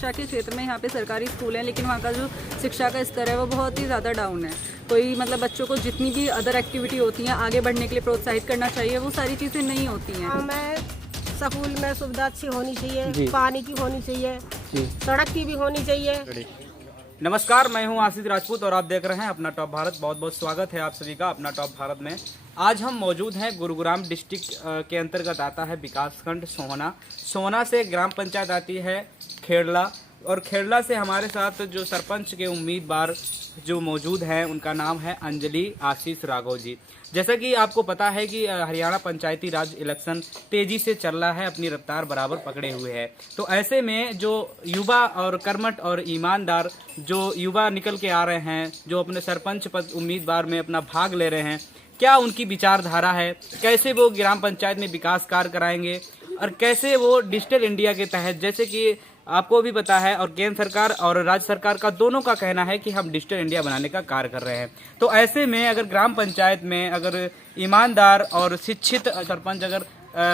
शिक्षा के क्षेत्र में यहाँ पे सरकारी स्कूल हैं, लेकिन वहाँ का जो शिक्षा का स्तर है वो बहुत ही ज़्यादा डाउन है। कोई मतलब बच्चों को जितनी भी अदर एक्टिविटी होती हैं आगे बढ़ने के लिए प्रोत्साहित करना चाहिए, वो सारी चीज़ें नहीं होती हैं। मैं स्कूल में सुविधा अच्छी होनी चाहिए, पानी की होनी चाहिए, सड़क की भी होनी चाहिए। नमस्कार, मैं हूं आशीष राजपूत और आप देख रहे हैं अपना टॉप भारत। बहुत बहुत स्वागत है आप सभी का अपना टॉप भारत में। आज हम मौजूद हैं गुरुग्राम डिस्ट्रिक्ट के अंतर्गत आता है विकासखंड सोहना। सोहना से ग्राम पंचायत आती है खेड़ला, और खेड़ला से हमारे साथ जो सरपंच के उम्मीदवार जो मौजूद हैं उनका नाम है अंजलि आशीष राघव जी। जैसा कि आपको पता है कि हरियाणा पंचायती राज इलेक्शन तेजी से चल रहा है, अपनी रफ्तार बराबर पकड़े हुए है। तो ऐसे में जो युवा और कर्मठ और ईमानदार जो युवा निकल के आ रहे हैं, जो अपने सरपंच पद उम्मीदवार में अपना भाग ले रहे हैं, क्या उनकी विचारधारा है, कैसे वो ग्राम पंचायत में विकास कार्य कराएंगे और कैसे वो डिजिटल इंडिया के तहत, जैसे कि आपको भी पता है और केंद्र सरकार और राज्य सरकार का दोनों का कहना है कि हम डिजिटल इंडिया बनाने का कार्य कर रहे हैं। तो ऐसे में अगर ग्राम पंचायत में अगर ईमानदार और शिक्षित सरपंच अगर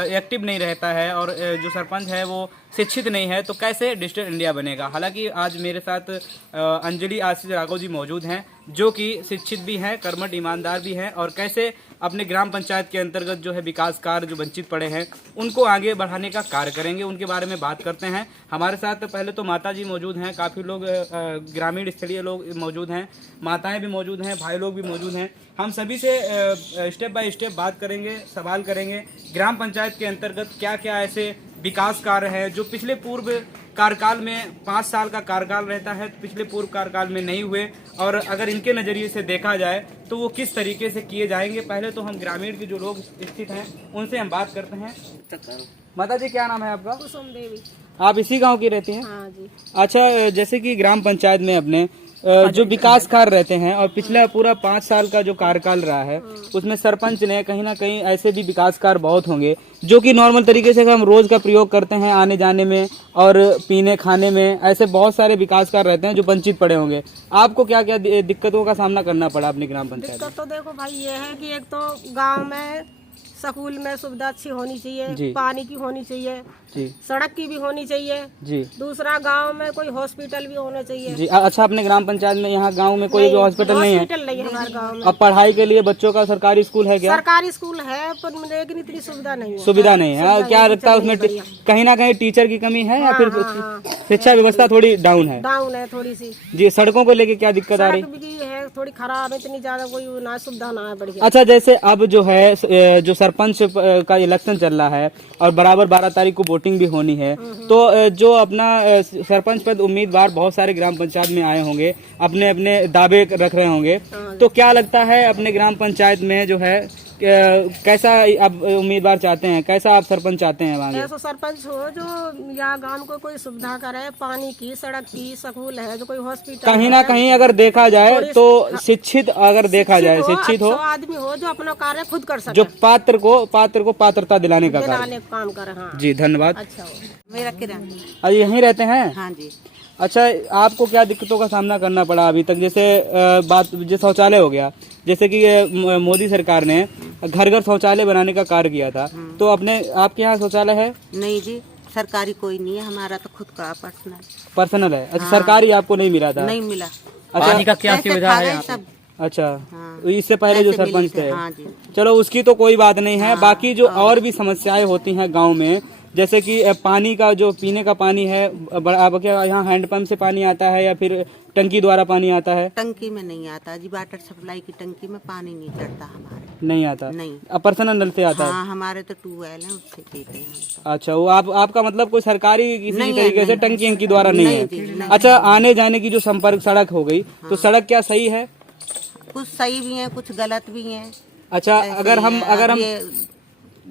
एक्टिव नहीं रहता है और जो सरपंच है वो शिक्षित नहीं है, तो कैसे डिजिटल इंडिया बनेगा। हालांकि आज मेरे साथ अंजलि आशीष राघव जी मौजूद हैं, जो कि शिक्षित भी हैं, कर्मठ ईमानदार भी हैं, और कैसे अपने ग्राम पंचायत के अंतर्गत जो है विकास कार्य जो वंचित पड़े हैं उनको आगे बढ़ाने का कार्य करेंगे। उनके बारे में बात करते हैं। हमारे साथ पहले तो माता जी मौजूद हैं, काफ़ी लोग ग्रामीण स्थलीय लोग मौजूद हैं, माताएं भी मौजूद हैं, भाई लोग भी मौजूद हैं। हम सभी से स्टेप बाय स्टेप बात करेंगे, सवाल करेंगे ग्राम पंचायत के अंतर्गत क्या क्या ऐसे विकास कार्य है जो पिछले पूर्व कार्यकाल में 5 साल का कार्यकाल रहता है, पिछले पूर्व कार्यकाल में नहीं हुए, और अगर इनके नज़रिए से देखा जाए तो वो किस तरीके से किए जाएंगे। पहले तो हम ग्रामीण के जो लोग स्थित हैं उनसे हम बात करते हैं। माता जी, क्या नाम है आपका? कुसुम देवी। आप इसी गांव की रहती हैं? हाँ जी। अच्छा, जैसे कि ग्राम पंचायत में अपने जो विकास कार्य रहते हैं और पिछला पूरा 5 साल का जो कार्यकाल रहा है उसमें सरपंच ने कहीं ना कहीं ऐसे भी विकास कार्य बहुत होंगे जो कि नॉर्मल तरीके से हम रोज का प्रयोग करते हैं आने जाने में और पीने खाने में, ऐसे बहुत सारे विकास कार्य रहते हैं जो वंचित पड़े होंगे। आपको क्या क्या दिक्कतों का सामना करना पड़ा अपनी ग्राम पंचायत? दिक्कत तो देखो भाई ये है कि एक तो गांव में स्कूल में सुविधा अच्छी होनी चाहिए, पानी की होनी चाहिए जी, सड़क की भी होनी चाहिए जी। दूसरा गांव में कोई हॉस्पिटल भी होना चाहिए जी। अच्छा, अपने ग्राम पंचायत में यहाँ गांव में कोई भी हॉस्पिटल नहीं है? हॉस्पिटल नहीं है हमारे गांव में। अब पढ़ाई के लिए बच्चों का सरकारी स्कूल है क्या? सरकारी स्कूल है पर लेकिन इतनी सुविधा नहीं है। सुविधा नहीं है, क्या लगता है उसमें कहीं ना कहीं टीचर की कमी है या फिर शिक्षा व्यवस्था थोड़ी डाउन है? डाउन है थोड़ी सी जी। सड़कों को लेके क्या दिक्कत आ रही है? थोड़ी खराब है, इतनी ज्यादा कोई ना सुविधा ना है बढ़िया। अच्छा, जैसे अब जो है जो सरपंच का इलेक्शन चल रहा है और बराबर 12 तारीख को वोटिंग भी होनी है, तो जो अपना सरपंच पद उम्मीदवार बहुत सारे ग्राम पंचायत में आए होंगे, अपने अपने दावे रख रहे होंगे, तो क्या लगता है अपने ग्राम पंचायत में जो है कैसा आप उम्मीदवार चाहते हैं, कैसा आप सरपंच चाहते हैं? वहाँ ऐसा सरपंच हो जो यहाँ गांव को कोई सुविधा करे, पानी की, सड़क की, स्कूल है, जो कोई हॉस्पिटल कहीं ना कहीं अगर देखा जाए तो शिक्षित, अगर देखा जाए शिक्षित हो, आदमी हो जो अपना कार्य खुद कर सके, जो पात्र को पात्रता दिलाने का काम करे। हाँ जी, धन्यवाद। अच्छा, मेरा किराना। अरे यहीं रहते हैं? हाँ जी। अच्छा, आपको क्या दिक्कतों का सामना करना पड़ा अभी तक? जैसे बात जो शौचालय हो गया, जैसे कि मोदी सरकार ने घर घर शौचालय बनाने का कार्य किया था, तो आपके यहाँ शौचालय है? नहीं जी, सरकारी कोई नहीं है, हमारा तो खुद का पर्सनल है। अच्छा, सरकारी आपको नहीं मिला था? नहीं मिला। अच्छा, पानी का क्या सुविधा है? अच्छा, इससे पहले जो सरपंच थे? हाँ जी। चलो, उसकी तो कोई बात नहीं है। बाकी जो और भी समस्याएं होती हैं गांव में, जैसे कि पानी का, जो पीने का पानी है, अब क्या यहाँ हैंडपंप से पानी आता है या फिर टंकी द्वारा पानी आता है? टंकी में नहीं आता जी, वाटर सप्लाई की टंकी में पानी नहीं चढ़ता हमारे। नहीं आता? नहीं। अब पर्सनल नल से आता है? हाँ, हमारे तो ट्यूबवेल है, उससे पीते हैं। अच्छा, वो आपका मतलब कोई सरकारी किसी तरीके से टंकी द्वारा नहीं है? अच्छा, आने जाने की जो संपर्क सड़क हो गई, तो सड़क क्या सही है? कुछ सही भी है, कुछ गलत भी है। अच्छा, अगर हम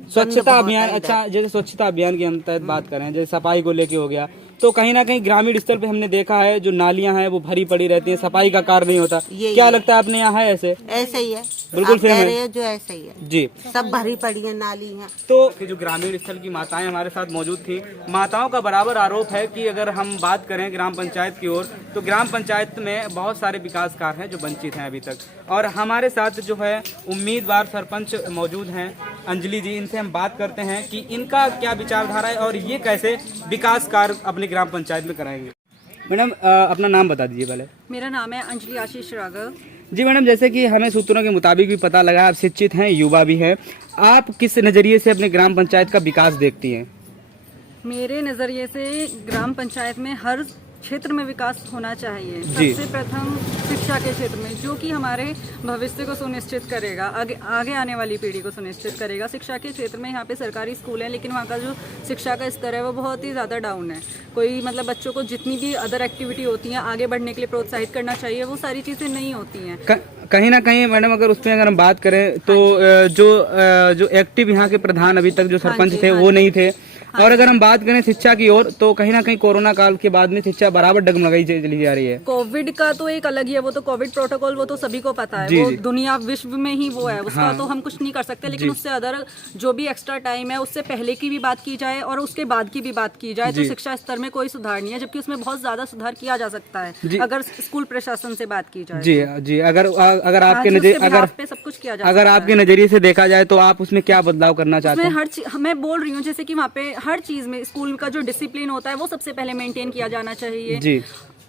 स्वच्छता अभियान, अच्छा जैसे स्वच्छता अभियान की हम तहत बात करें, जैसे सफाई को लेके हो गया, तो कहीं ना कहीं ग्रामीण स्तर पे हमने देखा है जो नालियां हैं वो भरी पड़ी रहती हैं, सफाई का कार्य नहीं होता। क्या लगता है आपने यहाँ है ऐसे? ऐसे ही है, बिल्कुल कह रहे हैं जो ऐसे ही है जी, सब भरी पड़ी है, नाली है। तो जो ग्रामीण स्थल की माताएं हमारे साथ मौजूद थी, माताओं का बराबर आरोप है कि अगर हम बात करें ग्राम पंचायत की ओर, तो ग्राम पंचायत में बहुत सारे विकास कार्य हैं जो वंचित हैं अभी तक। और हमारे साथ जो है उम्मीदवार सरपंच मौजूद हैं अंजलि जी, इनसे हम बात करते हैं कि इनका क्या विचारधारा है और ये कैसे विकास कार्य अपने ग्राम पंचायत में कराएंगे। मैडम अपना नाम बता दीजिए पहले। मेरा नाम है अंजलि आशीष राघव। जी मैडम, जैसे कि हमें सूत्रों के मुताबिक भी पता लगा, आप शिक्षित हैं, युवा भी हैं, आप किस नज़रिए से अपने ग्राम पंचायत का विकास देखती हैं? मेरे नज़रिए से ग्राम पंचायत में हर क्षेत्र में विकास होना चाहिए। जी। सबसे प्रथम शिक्षा के क्षेत्र में, जो कि हमारे भविष्य को सुनिश्चित करेगा, आगे आने वाली पीढ़ी को सुनिश्चित करेगा। शिक्षा के क्षेत्र में यहाँ पे सरकारी स्कूल हैं, लेकिन वहाँ का जो शिक्षा का स्तर है वो बहुत ही ज़्यादा डाउन है। कोई मतलब बच्चों को जितनी भी अदर एक्टिविटी होती हैं आगे बढ़ने के लिए प्रोत्साहित करना चाहिए, वो सारी चीज़ें नहीं होती हैं। कहीं ना कहीं मैडम, अगर उसमें अगर हम बात करें तो जो एक्टिव यहाँ के प्रधान अभी तक जो सरपंच थे वो नहीं थे। और अगर हम बात करें शिक्षा की ओर, तो कहीं ना कहीं कोरोना काल के बाद में शिक्षा बराबर डगमगाई चली जा रही है। कोविड का तो एक अलग ही है, वो तो कोविड प्रोटोकॉल वो तो सभी को पता है, वो दुनिया विश्व में ही वो है, उसका तो हम कुछ नहीं कर सकते। लेकिन उससे अदर जो भी एक्स्ट्रा टाइम है, उससे पहले की भी बात की जाए और उसके बाद की भी बात की जाए, तो शिक्षा स्तर में कोई सुधार नहीं है, जबकि उसमें बहुत ज्यादा सुधार किया जा सकता है अगर स्कूल प्रशासन से बात की जाए। जी, अगर आपके नजरिए पे सब कुछ किया जाए, अगर आपके नजरिए से देखा जाए तो आप उसमें क्या बदलाव करना चाहते हैं? हर चीज मैं बोल रही हूँ, जैसे कि वहाँ पे हर चीज में स्कूल का जो डिसिप्लिन होता है वो सबसे पहले मेंटेन किया जाना चाहिए। जी।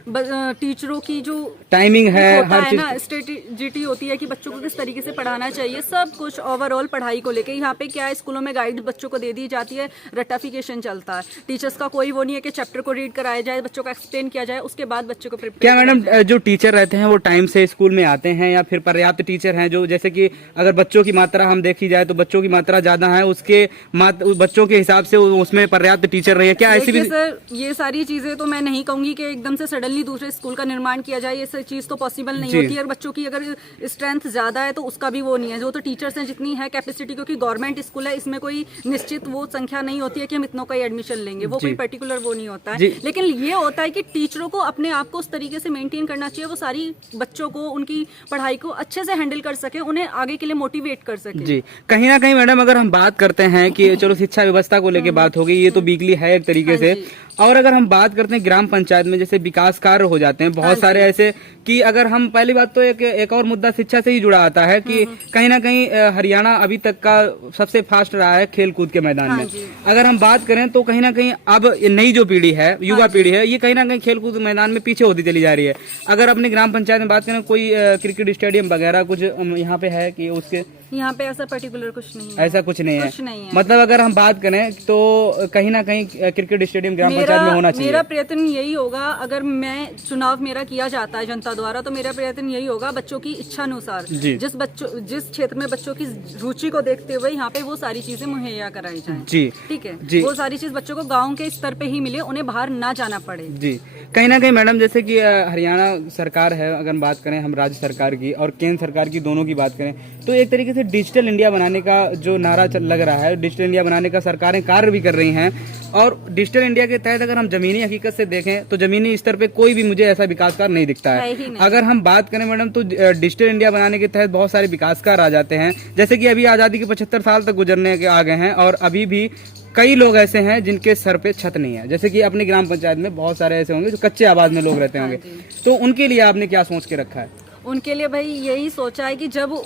टीचरों की जो टाइमिंग है, हर चीज ना स्ट्रेटेजी होती है कि बच्चों को किस तरीके से पढ़ाना चाहिए, सब कुछ ओवरऑल पढ़ाई को लेके। यहाँ पे क्या है, स्कूलों में गाइड बच्चों को दे दी जाती है, रट्टाफिकेशन चलता है, टीचर्स का कोई वो नहीं है कि चैप्टर को रीड कराया जाए, बच्चों को एक्सप्लेन किया जाए, उसके बाद बच्चों को प्रिपेयर। क्या मैडम जो टीचर रहते हैं वो टाइम से स्कूल में आते हैं, या फिर पर्याप्त टीचर हैं? जो जैसे कि अगर बच्चों की मात्रा हम देखी जाए तो बच्चों की मात्रा ज्यादा है, उसके बच्चों के हिसाब से उसमें पर्याप्त टीचर रही है क्या? ऐसी भी सर, ये सारी चीजें तो मैं नहीं कहूंगी कि एकदम से सडनली दूसरे स्कूल का निर्माण किया जाए, ये सब चीज तो पॉसिबल नहीं होती है। अगर बच्चों की अगर स्ट्रेंथ ज्यादा है तो उसका भी वो नहीं है, जो तो टीचर्स हैं जितनी है कैपेसिटी, क्योंकि गवर्नमेंट स्कूल है, इसमें कोई निश्चित वो संख्या नहीं होती है कि हम इतनों का एडमिशन लेंगे, वो कोई पर्टिकुलर वो नहीं होता है। लेकिन ये होता है कि टीचरों को अपने आप को उस तरीके से मेंटेन करना चाहिए, वो सारी बच्चों को उनकी पढ़ाई को अच्छे से हैंडल कर सके, उन्हें आगे के लिए मोटिवेट कर सके। जी, कहीं ना कहीं मैडम अगर हम बात करते हैं कि चलो शिक्षा व्यवस्था को लेके बात होगी, ये तो वीकली है एक तरीके से, और अगर हम बात करते हैं ग्राम पंचायत में जैसे विकास कार्य हो जाते हैं बहुत सारे ऐसे, कि अगर हम पहली बात तो एक और मुद्दा शिक्षा से ही जुड़ा आता है कि कहीं ना कहीं हरियाणा अभी तक का सबसे फास्ट रहा है खेल कूद के मैदान में। अगर हम बात करें तो कहीं ना कहीं अब नई जो पीढ़ी है, युवा पीढ़ी है, ये कहीं ना कहीं खेल कूद मैदान में पीछे होती चली जा रही है। अगर अपने ग्राम पंचायत में बात करें, कोई क्रिकेट स्टेडियम वगैरह कुछ यहाँ पे है कि उसके यहाँ पे ऐसा पर्टिकुलर कुछ नहीं है, ऐसा कुछ नहीं है। मतलब अगर हम बात करें तो कहीं ना कहीं क्रिकेट स्टेडियम ग्राम पंचायत में होना चाहिए। मेरा प्रयत्न यही होगा, अगर मैं चुनाव मेरा किया जाता है जनता द्वारा, तो मेरा प्रयत्न यही होगा बच्चों की इच्छा अनुसार, जिस क्षेत्र में बच्चों की रुचि को देखते हुए यहाँ पे वो सारी चीजें मुहैया कराई जाए। जी, ठीक है, वो सारी चीज बच्चों को गाँव के स्तर पे ही मिले, उन्हें बाहर ना जाना पड़े। जी, कहीं ना कहीं मैडम जैसे कि हरियाणा सरकार है, अगर बात करें हम राज्य सरकार की और केंद्र सरकार की, दोनों की बात करें, तो एक तरीके से डिजिटल इंडिया बनाने का जो नारा लग रहा है, डिजिटल इंडिया बनाने का सरकारें कार्य भी कर रही हैं। और डिजिटल इंडिया के तहत अगर हम जमीनी हकीकत से देखें तो जमीनी स्तर पे कोई भी मुझे ऐसा विकास कार्य नहीं दिखता है। अगर हम बात करें मैडम तो डिजिटल इंडिया बनाने के तहत बहुत सारे विकास कार्य आ जाते हैं, जैसे कि अभी आज़ादी के 75 साल तक गुजरने के आ गए हैं और अभी भी कई लोग ऐसे हैं जिनके सर पे छत नहीं है। जैसे कि अपनी ग्राम पंचायत में बहुत सारे ऐसे होंगे जो कच्चे आबाद में लोग रहते होंगे, तो उनके लिए आपने क्या सोच के रखा है? उनके लिए भाई यही सोचा है कि जब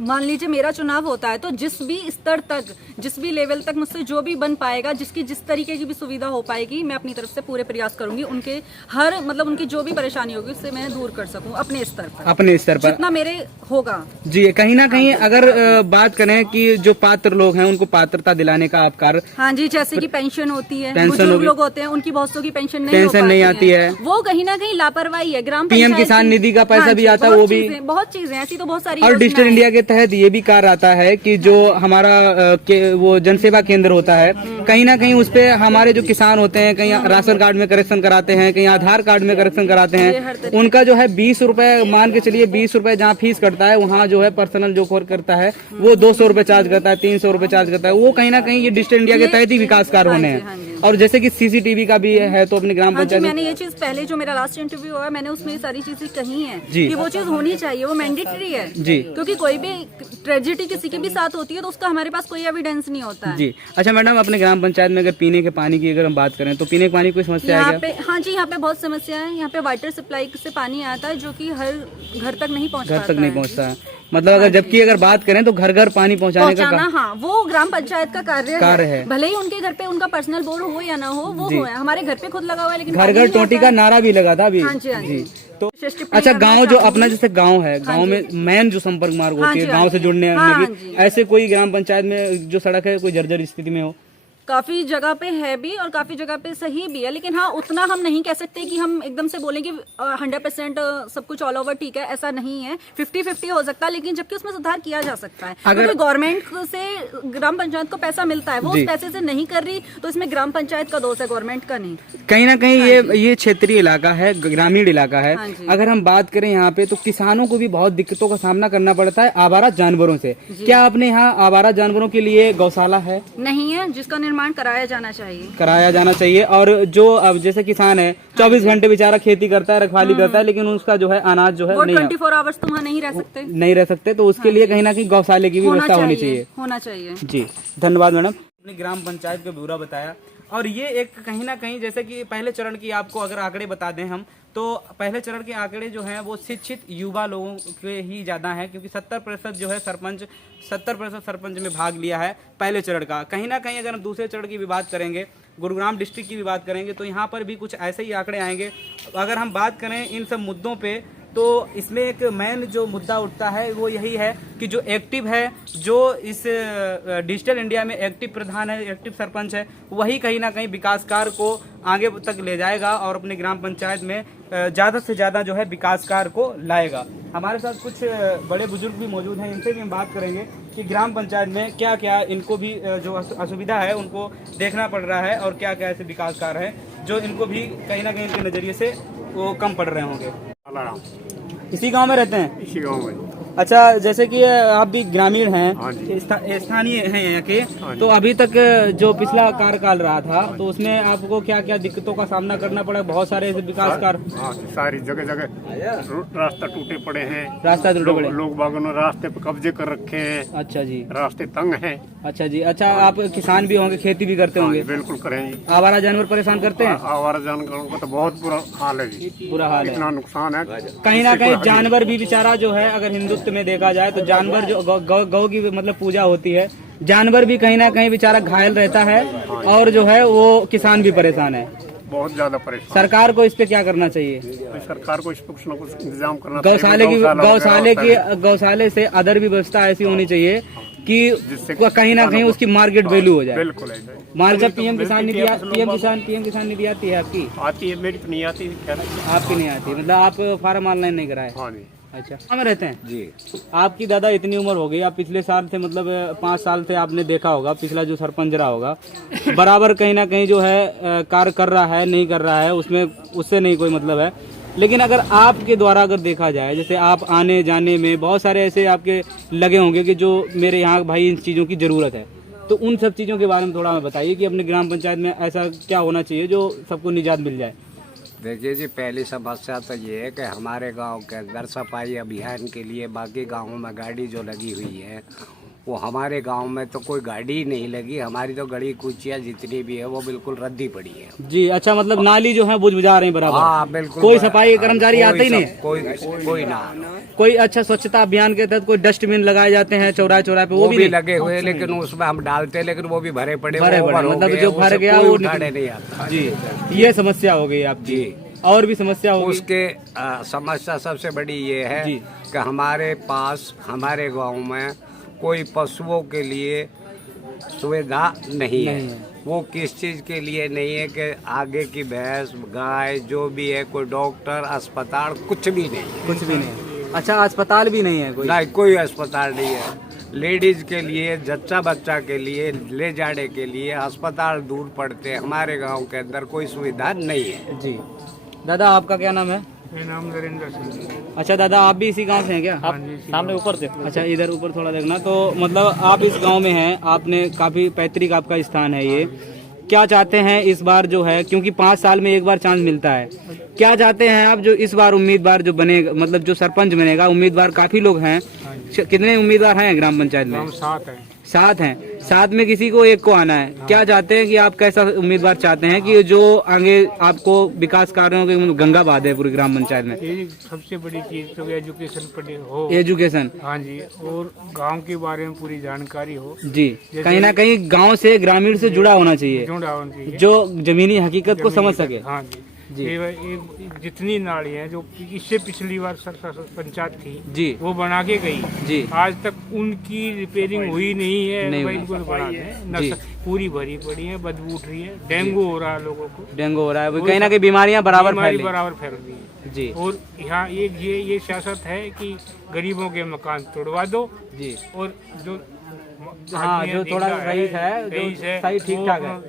मान लीजिए मेरा चुनाव होता है तो जिस भी स्तर तक, जिस भी लेवल तक मुझसे जो भी बन पाएगा, जिसकी जिस तरीके की भी सुविधा हो पाएगी, मैं अपनी तरफ से पूरे प्रयास करूंगी उनके हर मतलब उनकी जो भी परेशानी होगी उससे मैं दूर कर सकूं अपने स्तर पर जितना मेरे होगा। जी, कहीं ना कहीं अगर बात करें कि जो पात्र लोग हैं उनको पात्रता दिलाने का आप कार्य, हाँ जी, जैसे कि पेंशन होती है, बुजुर्ग लोग होते हैं उनकी बहुत सौ की पेंशन नहीं आती है, वो कहीं ना कहीं लापरवाही है। ग्राम पीएम किसान निधि का पैसा भी आता है, वो भी बहुत चीजें ऐसी तो बहुत सारी। और डिजिटल इंडिया के तहत ये भी कार्य आता है कि जो हमारा वो जनसेवा केंद्र होता है, कहीं ना कहीं उस पे हमारे जो किसान होते हैं, कहीं राशन कार्ड में करेक्शन कराते हैं, कहीं आधार कार्ड में करेक्शन कराते हैं, उनका जो है 20 रुपए, मान के चलिए 20 रुपए जहाँ फीस कटता है, वहाँ जो है पर्सनल जो कोर करता है वो 200 रुपए चार्ज करता है, 300 रुपए चार्ज करता है। वो कहीं ना कहीं ये डिजिटल इंडिया के तहत ही विकास कार्य होने हैं। और जैसे कि सीसीटीवी का भी है तो अपनी ग्राम पंचायत, मैंने ये चीज पहले जो मेरा लास्ट इंटरव्यू हुआ मैंने उसमें ये सारी चीजें कही है कि वो चीज होनी चाहिए, वो मैंडेटरी है जी, क्योंकि कोई भी ट्रेजिडी किसी के भी साथ होती है तो उसका हमारे पास कोई एविडेंस नहीं होता है। जी अच्छा मैडम, अपने ग्राम पंचायत में अगर पीने के पानी की अगर हम बात करें तो पीने के पानी की कोई समस्या है यहाँ क्या? पे हाँ जी, यहाँ पे बहुत समस्या है। यहाँ पे वाटर सप्लाई से पानी आता है जो कि हर घर तक नहीं पहुँच घर तक नहीं पहुँचता है, मतलब अगर जबकि अगर बात करें तो घर घर पानी पहुँचाना हाँ वो ग्राम पंचायत का कार्य है। भले ही उनके घर पे उनका पर्सनल बोर हो या ना हो, वो हो है। हमारे घर पे खुद लगा हुआ है, लेकिन घर घर टोटी का नारा भी लगा था अभी। हाँ जी, हाँ जी। तो अच्छा, गांव जो अपना जैसे गांव है, गांव में मेन जो संपर्क मार्ग होती है गांव से जुड़ने की, ऐसे कोई ग्राम पंचायत में जो सड़क है कोई जर्जर स्थिति में हो? काफी जगह पे है भी और काफी जगह पे सही भी है, लेकिन हाँ उतना हम नहीं कह सकते कि हम एकदम से बोलें कि 100% सब कुछ ऑल ओवर ठीक है, ऐसा नहीं है। 50-50 हो सकता है, लेकिन जबकि उसमें सुधार किया जा सकता है। अगर गवर्नमेंट से ग्राम पंचायत को पैसा मिलता है, वो उस पैसे से नहीं कर रही तो इसमें ग्राम पंचायत का दोष है, गवर्नमेंट का नहीं। कहीं ना कहीं ये क्षेत्रीय इलाका है, ग्रामीण इलाका है। अगर हम बात करें यहाँ पे तो किसानों को भी बहुत दिक्कतों का सामना करना पड़ता है आवारा जानवरों से। क्या अपने यहाँ आवारा जानवरों के लिए गौशाला है? नहीं है, जिसका निर्माण कराया जाना चाहिए। और जो अब जैसे किसान है 24 घंटे बेचारा खेती करता है, रखवाली करता है, लेकिन उसका जो है अनाज जो है नहीं 24 आवर्स तो वहाँ नहीं रह सकते, तो उसके लिए कहीं ना कहीं गौशाले की भी व्यवस्था होनी चाहिए। जी धन्यवाद मैडम, अपनी ग्राम पंचायत का ब्यौरा बताया। और ये एक कहीं ना कहीं जैसे कि पहले चरण की आपको अगर आंकड़े बता दें हम, तो पहले चरण के आंकड़े जो हैं वो शिक्षित युवा लोगों के ही ज़्यादा हैं, क्योंकि 70% जो है 70% सरपंच में भाग लिया है पहले चरण का। कहीं ना कहीं अगर हम दूसरे चरण की भी बात करेंगे, गुरुग्राम डिस्ट्रिक्ट की भी बात करेंगे, तो यहाँ पर भी कुछ ऐसे ही आंकड़े आएंगे। अगर हम बात करें इन सब मुद्दों पे, तो इसमें एक मेन जो मुद्दा उठता है वो यही है कि जो एक्टिव है, जो इस डिजिटल इंडिया में एक्टिव प्रधान है, एक्टिव सरपंच है, वही कहीं ना कहीं विकास कार्य को आगे तक ले जाएगा और अपने ग्राम पंचायत में ज़्यादा से ज़्यादा जो है विकास कार्य को लाएगा। हमारे साथ कुछ बड़े बुजुर्ग भी मौजूद हैं, इनसे भी हम बात करेंगे कि ग्राम पंचायत में क्या क्या इनको भी जो असुविधा है उनको देखना पड़ रहा है और क्या क्या ऐसे विकास कार्य हैं जो इनको भी कहीं ना कहीं इनके नज़रिए से वो कम पड़ रहे होंगे। इसी गांव में रहते हैं? इसी गांव में। अच्छा, जैसे कि आप भी ग्रामीण हैं, स्थानीय हैं यहाँ के, तो अभी तक जो पिछला कार्यकाल रहा था तो उसमें आपको क्या क्या दिक्कतों का सामना करना पड़ा? बहुत सारे ऐसे विकास कार्य, सारी जगह जगह रास्ता टूटे पड़े हैं, लोग बागों ने रास्ते पे कब्जे कर रखे हैं। अच्छा जी, रास्ते तंग हैं। अच्छा जी, अच्छा आप किसान भी होंगे, खेती भी करते होंगे? बिल्कुल करें। आवारा जानवर परेशान करते हैं? आवारा जानवरों का तो बहुत बुरा हाल है जी, बुरा हाल है, इतना नुकसान है। कहीं ना कहीं जानवर भी बेचारा जो है, अगर हिंदुत्व में देखा जाए तो जानवर जो गौ की मतलब पूजा होती है, जानवर भी कहीं ना कहीं बेचारा घायल रहता है और जो है वो किसान भी परेशान है, बहुत ज्यादा परेशान। सरकार को इस पे क्या करना चाहिए? सरकार को इस पे कुछ न कुछ इंतजाम करना चाहिए। गौशाले से अदर भी व्यवस्था ऐसी होनी चाहिए कि कहीं ना कहीं उसकी मार्केट वैल्यू हो जाए। बिल्कुल मार्केट पीएम किसान निधि आती है आपकी? आती है, मेरी तो नहीं आती। आपकी नहीं आती, मतलब आप फार्म ऑनलाइन नहीं कराए? हाँ जी। अच्छा, कहाँ रहते हैं जी? आपकी दादा इतनी उम्र हो गई, आप पिछले साल से मतलब 5 साल से आपने देखा होगा, पिछला जो सरपंच रहा होगा बराबर कहीं ना कहीं जो है कार्य कर रहा है, नहीं कर रहा है, उसमें उससे नहीं कोई मतलब है। लेकिन अगर आपके द्वारा अगर देखा जाए, जैसे आप आने जाने में बहुत सारे ऐसे आपके लगे होंगे कि जो मेरे यहाँ भाई इन चीज़ों की ज़रूरत है, तो उन सब चीज़ों के बारे में थोड़ा हमें बताइए कि अपने ग्राम पंचायत में ऐसा क्या होना चाहिए जो सबको निजात मिल जाए। देखिए जी, पहली समस्या तो ये है कि हमारे गांव के अंदर सफाई अभियान के लिए बाकी गांवों में गाड़ी जो लगी हुई है, वो हमारे गांव में तो कोई गाड़ी ही नहीं लगी। हमारी तो गली कूचियाँ जितनी भी है वो बिल्कुल रद्दी पड़ी है जी। अच्छा, मतलब नाली जो है बुझ बुझा रहे हैं बराबर? हाँ बिल्कुल। कोई सफाई कर्मचारी आते ही नहीं? कोई ना। कोई अच्छा स्वच्छता अभियान के तहत कोई डस्टबिन लगाए जाते हैं चौराहे चौराहे पे? वो भी लगे हुए, लेकिन उसमें हम डालते हैं, लेकिन वो भी भरे पड़े, मतलब जो भर गया वो नहीं आता जी। ये समस्या हो गई आपकी? और भी समस्या होगी? उसके समस्या सबसे बड़ी ये है कि हमारे पास हमारे गांव में कोई पशुओं के लिए सुविधा नहीं है। वो किस चीज़ के लिए नहीं है कि आगे की भैंस गाय जो भी है, कोई डॉक्टर अस्पताल कुछ भी नहीं। अच्छा, अस्पताल भी नहीं है? कोई अस्पताल नहीं है। लेडीज के लिए, जच्चा बच्चा के लिए, ले जाने के लिए अस्पताल दूर पड़ते हैं। हमारे गांव के अंदर कोई सुविधा नहीं है जी। दादा आपका क्या नाम है? मेरा नाम नरेंद्र सिंह। अच्छा दादा, आप भी इसी गांव से हैं क्या? आप सामने ऊपर देखो। अच्छा, इधर ऊपर थोड़ा देखना। तो मतलब आप इस गांव में हैं, आपने काफी पैतृक आपका स्थान है ये, क्या चाहते हैं इस बार जो है, क्योंकि 5 साल में एक बार चांस मिलता है, क्या चाहते हैं आप जो इस बार उम्मीदवार जो बनेगा, मतलब जो सरपंच बनेगा, उम्मीदवार काफी लोग हैं, कितने उम्मीदवार हैं ग्राम पंचायत में? 7 हैं। 7 में किसी को एक को आना है। क्या चाहते हैं कि आप कैसा उम्मीदवार चाहते हैं कि जो आगे आपको विकास कार्यों की गंगा बहा दे पूरी ग्राम पंचायत में? ये सबसे बड़ी चीज तो एजुकेशन पर हो। एजुकेशन, हाँ जी, और गांव के बारे में पूरी जानकारी हो जी। कहीं ना कहीं गांव से, ग्रामीण से जुड़ा होना चाहिए, जो जमीनी हकीकत को समझ सके। हाँ जी, ये जितनी नाली हैं जो इससे पिछली बार पंचायत थी जी, वो बना के गई जी, आज तक उनकी रिपेयरिंग हुई नहीं है। इनको बना दें, पूरी भरी पड़ी है, बदबू उठ रही है, डेंगू हो रहा है लोगों को, डेंगू हो रहा है, कहीं ना कहीं बीमारियां बराबर फैल रही है जी। और यहाँ ये सियासत है कि गरीबों के मकान तोड़वा दो जी, और जो हाँ जो थोड़ा रईस है, जो सही ठीक ठाक है,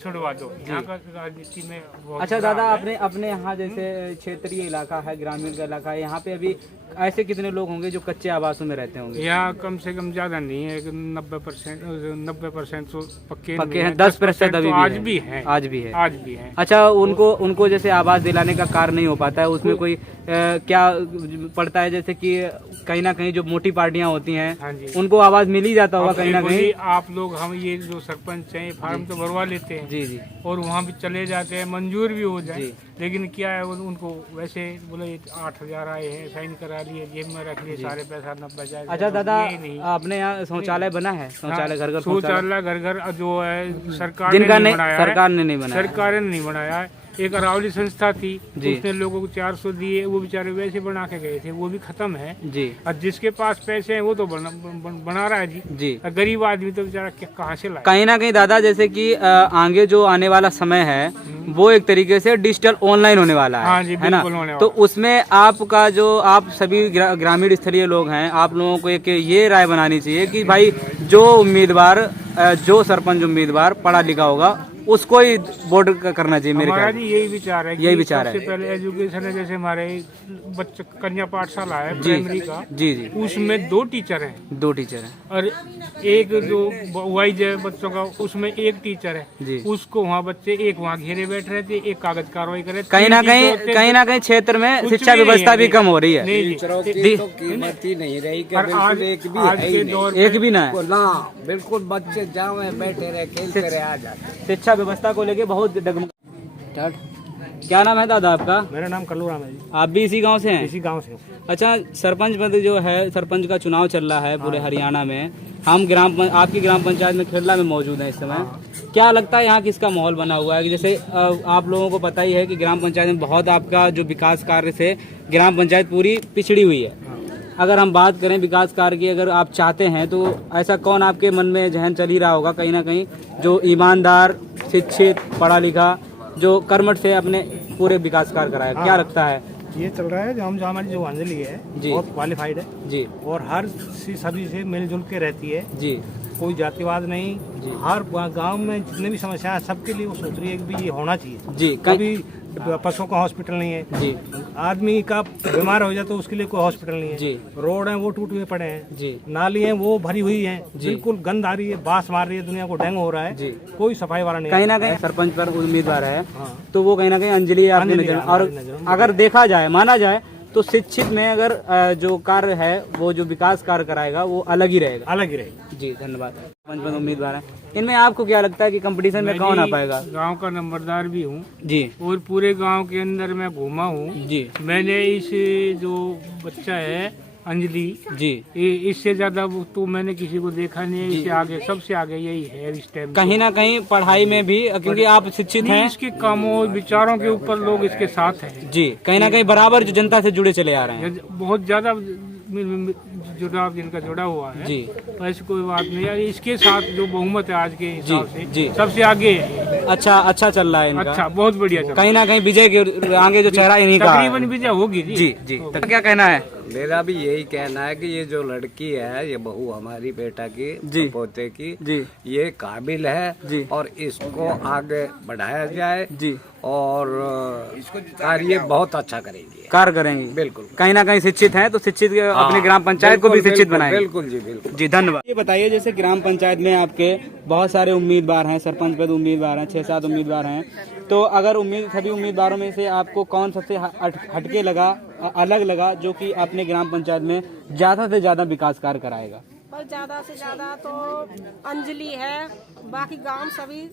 छुड़वा दो। यहाँ का राजनीति में अच्छा दादा, अपने यहाँ जैसे क्षेत्रीय इलाका है, ग्रामीण का इलाका है, यहाँ पे अभी ऐसे कितने लोग होंगे जो कच्चे आवासों में रहते होंगे? यहाँ कम से कम ज्यादा नहीं है, 90% तो पक्के हैं, 10% अभी आज भी है। अच्छा, उनको जैसे आवास दिलाने का कार्य नहीं हो पाता है, उसमें कोई क्या पड़ता है, जैसे कि कहीं ना कहीं जो मोटी पार्टियां होती हैं, हाँ, उनको आवाज मिल ही जाता होगा कहीं ना कहीं? आप लोग, हम ये जो सरपंच हैं, फार्म तो भरवा लेते हैं जी जी, और वहाँ भी चले जाते हैं, मंजूर भी हो जाए, लेकिन क्या है उनको वैसे बोले 8,000 आए हैं, साइन करा लिए, जेब में रख लिए, सारे पैसा न बचा। अच्छा दादा, आपने यहाँ शौचालय बना है? शौचालय घर घर जो है सरकार ने नहीं बनाया, सरकार ने नहीं बनाया है। एक अरावली संस्था थी, उसने लोगों को 400 दिए, वो बेचारे वैसे बना के गए थे, वो भी खत्म है जी। और जिसके पास पैसे हैं वो तो बना रहा है जी। गरीब आदमी तो बेचारा कहाँ से लाए? कहीं ना कहीं दादा, जैसे कि आगे जो आने वाला समय है वो एक तरीके से डिजिटल ऑनलाइन होने वाला है, हाँ जी, है ना? तो उसमें आपका जो, आप सभी ग्रामीण स्थलीय लोग हैं, आप लोगों को एक ये राय बनानी चाहिए कि भाई जो उम्मीदवार, जो सरपंच उम्मीदवार पढ़ा लिखा होगा उसको ही वोट करना चाहिए। मेरे हमारा जी यही विचार है, यही विचार है। सबसे पहले एजुकेशन है, जैसे हमारे बच्चे कन्या पाठशाला है प्राइमरी का जी जी, उसमें 2 टीचर हैं, 2 टीचर हैं, और एक जो वाइज है बच्चों का, उसमें 1 टीचर है जी। उसको वहाँ बच्चे एक वहाँ घेरे बैठ रहे थे, एक कागज कार्रवाई कर रहे थे। कहीं ना कहीं क्षेत्र में शिक्षा व्यवस्था भी कम हो रही है, कीमत ही नहीं रही, एक भी ना, बिल्कुल बच्चे जाओ बैठे रहे, खेलते रहे, आ जाते। शिक्षा व्यवस्था को लेके बहुत क्या नाम है दादा आपका? मेरा नाम कल्लू राम है जी। आप भी इसी गांव से हैं? इसी गांव से। अच्छा, सरपंच पद जो है, सरपंच का चुनाव चल रहा है पूरे हरियाणा में, हम आपकी ग्राम पंचायत में खेरला में मौजूद हैं इस समय। क्या लगता है यहाँ किसका माहौल बना हुआ है? कि जैसे आप लोगों को पता ही है कि ग्राम पंचायत में बहुत आपका जो विकास कार्य से ग्राम पंचायत पूरी पिछड़ी हुई है। अगर हम बात करें विकास कार्य की, अगर आप चाहते हैं तो ऐसा कौन आपके मन में जहन चल ही रहा होगा कहीं ना कहीं, जो ईमानदार, शिक्षित, पढ़ा लिखा, जो कर्मठ से अपने पूरे विकास कार्य कराए? क्या लगता है? ये चल रहा है जो हमारी जो अंजलि है बहुत क्वालिफाइड है जी, और हर सभी से मिलजुल के रहती है जी, कोई जातिवाद नहीं जी। हर गांव में जितने भी समस्या है सबके लिए वो सोच रही है कि ये होना चाहिए जी। कभी पशुओं का हॉस्पिटल नहीं है जी, आदमी का बीमार हो जाए तो उसके लिए कोई हॉस्पिटल नहीं है जी, रोड है वो टूटे हुए पड़े हैं जी, नाली है वो भरी हुई है, बिल्कुल गंद आ रही है, बास मार रही है, दुनिया को डेंगू हो रहा है जी, कोई सफाई वाला नहीं। कहीं ना कहीं सरपंच पर उम्मीदवार है तो वो कहीं ना कहीं अंजलि आपकी नजर, और अगर देखा जाए, माना जाए तो शिक्षित में अगर जो कार्य है, वो जो विकास कार्य कराएगा वो अलग ही रहेगा जी। धन्यवाद। पंच उम्मीदवार है, इनमें आपको क्या लगता है कि कंपटीशन में कौन आ पाएगा? गांव का नंबरदार भी हूँ जी, और पूरे गांव के अंदर मैं घूमा हूँ जी। मैंने इस जो बच्चा है अंजलि जी, इससे ज्यादा तो मैंने किसी को देखा नहीं है। इससे आगे, सबसे आगे यही है इस टाइम। कहीं ना कहीं पढ़ाई में भी, क्योंकि आप शिक्षित हैं, इसके कामों विचारों के ऊपर लोग इसके साथ हैं जी। कहीं ना कहीं बराबर जो जनता से जुड़े चले आ रहे हैं, बहुत ज्यादा जुड़ाव जिनका जुड़ा हुआ है जी। ऐसी कोई बात नहीं है, इसके साथ जो बहुमत है आज के हिसाब से जी, सबसे आगे है। अच्छा चल रहा है इनका, अच्छा, बहुत बढ़िया। कहीं ना कहीं विजय के आगे जो चेहरा इन्हीं का, तकरीबन विजय होगी जी। जी। क्या कहना है? मेरा भी यही कहना है कि ये जो लड़की है, ये बहू हमारी बेटा की, पोते की, ये काबिल है और इसको आगे बढ़ाया जाए और कार्य बहुत अच्छा करेंगे। बिल्कुल, कहीं ना कहीं शिक्षित हैं तो शिक्षित अपने ग्राम पंचायत को भी शिक्षित बनाएं। बिल्कुल जी, बिल्कुल जी, धन्यवाद। ये बताइए, जैसे ग्राम पंचायत में आपके बहुत सारे उम्मीदवार हैं, सरपंच पद उम्मीदवार हैं, 6-7 उम्मीदवार हैं, तो अगर सभी उम्मीदवारों में से आपको कौन सबसे हटके लगा, अलग लगा, जो कि अपने ग्राम पंचायत में ज्यादा से ज्यादा विकास कार्य कराएगा? पर ज्यादा से ज्यादा तो अंजलि है, बाकी गांव सभी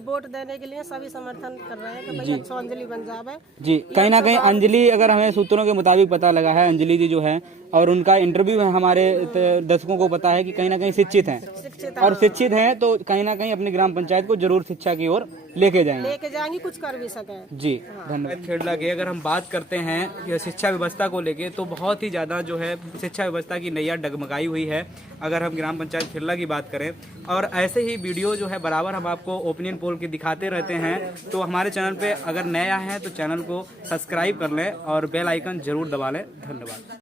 वोट देने के लिए सभी समर्थन कर रहे हैं कि भाई अच्छा अंजलि बन जावे। जी, कहीं ना कहीं अंजलि, अगर हमें सूत्रों के मुताबिक पता लगा है, अंजलि जी जो है और उनका इंटरव्यू है, हमारे दर्शकों को पता है कि कहीं ना कहीं शिक्षित हैं और शिक्षित हैं तो कहीं ना कहीं अपनी ग्राम पंचायत को जरूर शिक्षा की ओर लेके जाएंगे, कुछ कर भी सके। जी, धन्यवाद। खेड़ला की अगर हम बात करते हैं शिक्षा व्यवस्था को लेके, तो बहुत ही ज्यादा जो है शिक्षा व्यवस्था की नैया डगमगाई हुई है अगर हम ग्राम पंचायत खेड़ला की बात करें। और ऐसे ही वीडियो जो है बराबर हम आपको ओपिनियन पोल के दिखाते रहते हैं, तो हमारे चैनल पे अगर नया है तो चैनल को सब्सक्राइब कर लें और बेल आइकन जरूर दबा लें। धन्यवाद।